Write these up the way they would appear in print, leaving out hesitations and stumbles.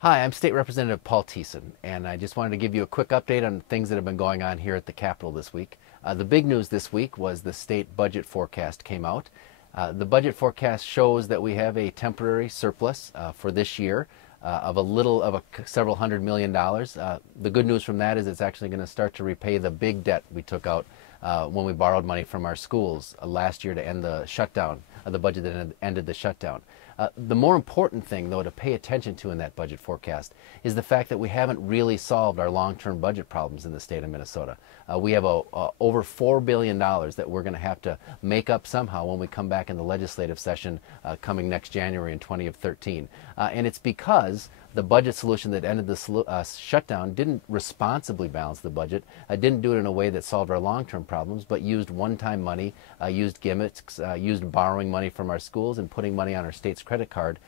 Hi, I'm State Representative Paul Thissen, and I just wanted to give you a quick update on things that have been going on here at the Capitol this week. The big news this week was the state budget forecast came out. The budget forecast shows that we have a temporary surplus for this year of several $100 million. The good news from that is it's actually going to start to repay the big debt we took out when we borrowed money from our schools last year to end the shutdown, the budget that ended the shutdown. The more important thing, though, to pay attention to in that budget forecast is the fact that we haven't really solved our long-term budget problems in the state of Minnesota. We have over $4 billion that we're going to have to make up somehow when we come back in the legislative session coming next January in 2013. And it's because the budget solution that ended the shutdown didn't responsibly balance the budget, didn't do it in a way that solved our long-term problems, but used one-time money, used gimmicks, used borrowing money from our schools and putting money on our state's credit card.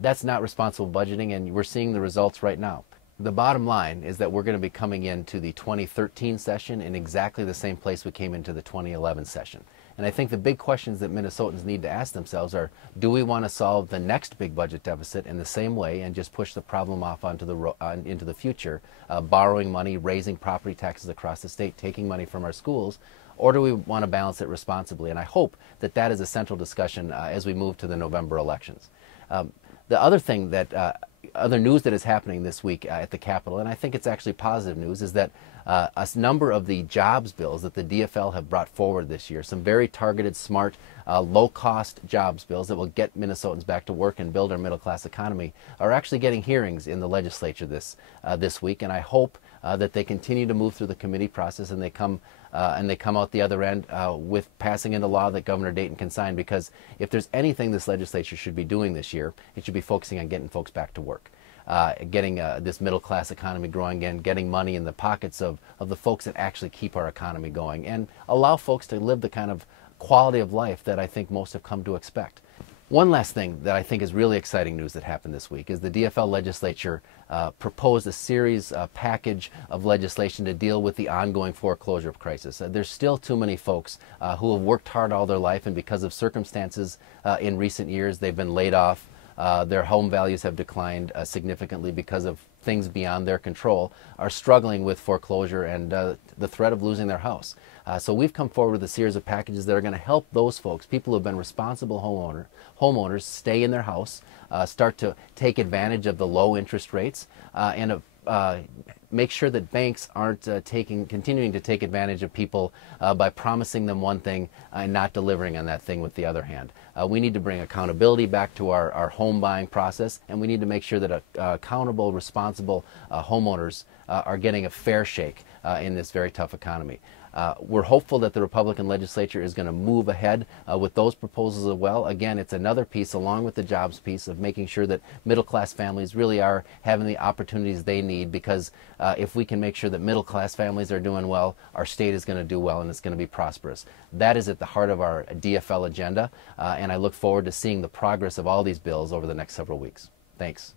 That's not responsible budgeting, and we're seeing the results right now. The bottom line is that we're going to be coming into the 2013 session in exactly the same place we came into the 2011 session. And I think the big questions that Minnesotans need to ask themselves are, do we want to solve the next big budget deficit in the same way and just push the problem off into the future, borrowing money, raising property taxes across the state, taking money from our schools, or do we want to balance it responsibly? And I hope that that is a central discussion as we move to the November elections. The other thing other news that is happening this week at the Capitol, and I think it's actually positive news, is that a number of the jobs bills that the DFL have brought forward this year, some very targeted, smart, low-cost jobs bills that will get Minnesotans back to work and build our middle-class economy, are actually getting hearings in the legislature this week, and I hope that they continue to move through the committee process and they come out the other end with passing into law that Governor Dayton can sign, because if there's anything this legislature should be doing this year, it should be focusing on getting folks back to work. Getting this middle-class economy growing again, getting money in the pockets of the folks that actually keep our economy going, and allow folks to live the kind of quality of life that I think most have come to expect. One last thing that I think is really exciting news that happened this week is the DFL legislature proposed a package of legislation to deal with the ongoing foreclosure crisis. There's still too many folks who have worked hard all their life, and because of circumstances in recent years, they've been laid off. Their home values have declined significantly because of things beyond their control, are struggling with foreclosure and the threat of losing their house. So we've come forward with a series of packages that are going to help those folks, people who have been responsible homeowners, stay in their house, start to take advantage of the low interest rates, and make sure that banks aren't continuing to take advantage of people by promising them one thing and not delivering on that thing with the other hand. We need to bring accountability back to our home buying process, and we need to make sure that accountable, responsible homeowners are getting a fair shake in this very tough economy. We're hopeful that the Republican legislature is going to move ahead with those proposals as well. Again, it's another piece, along with the jobs piece, of making sure that middle-class families really are having the opportunities they need, because if we can make sure that middle-class families are doing well, our state is going to do well and it's going to be prosperous. That is at the heart of our DFL agenda, and I look forward to seeing the progress of all these bills over the next several weeks. Thanks.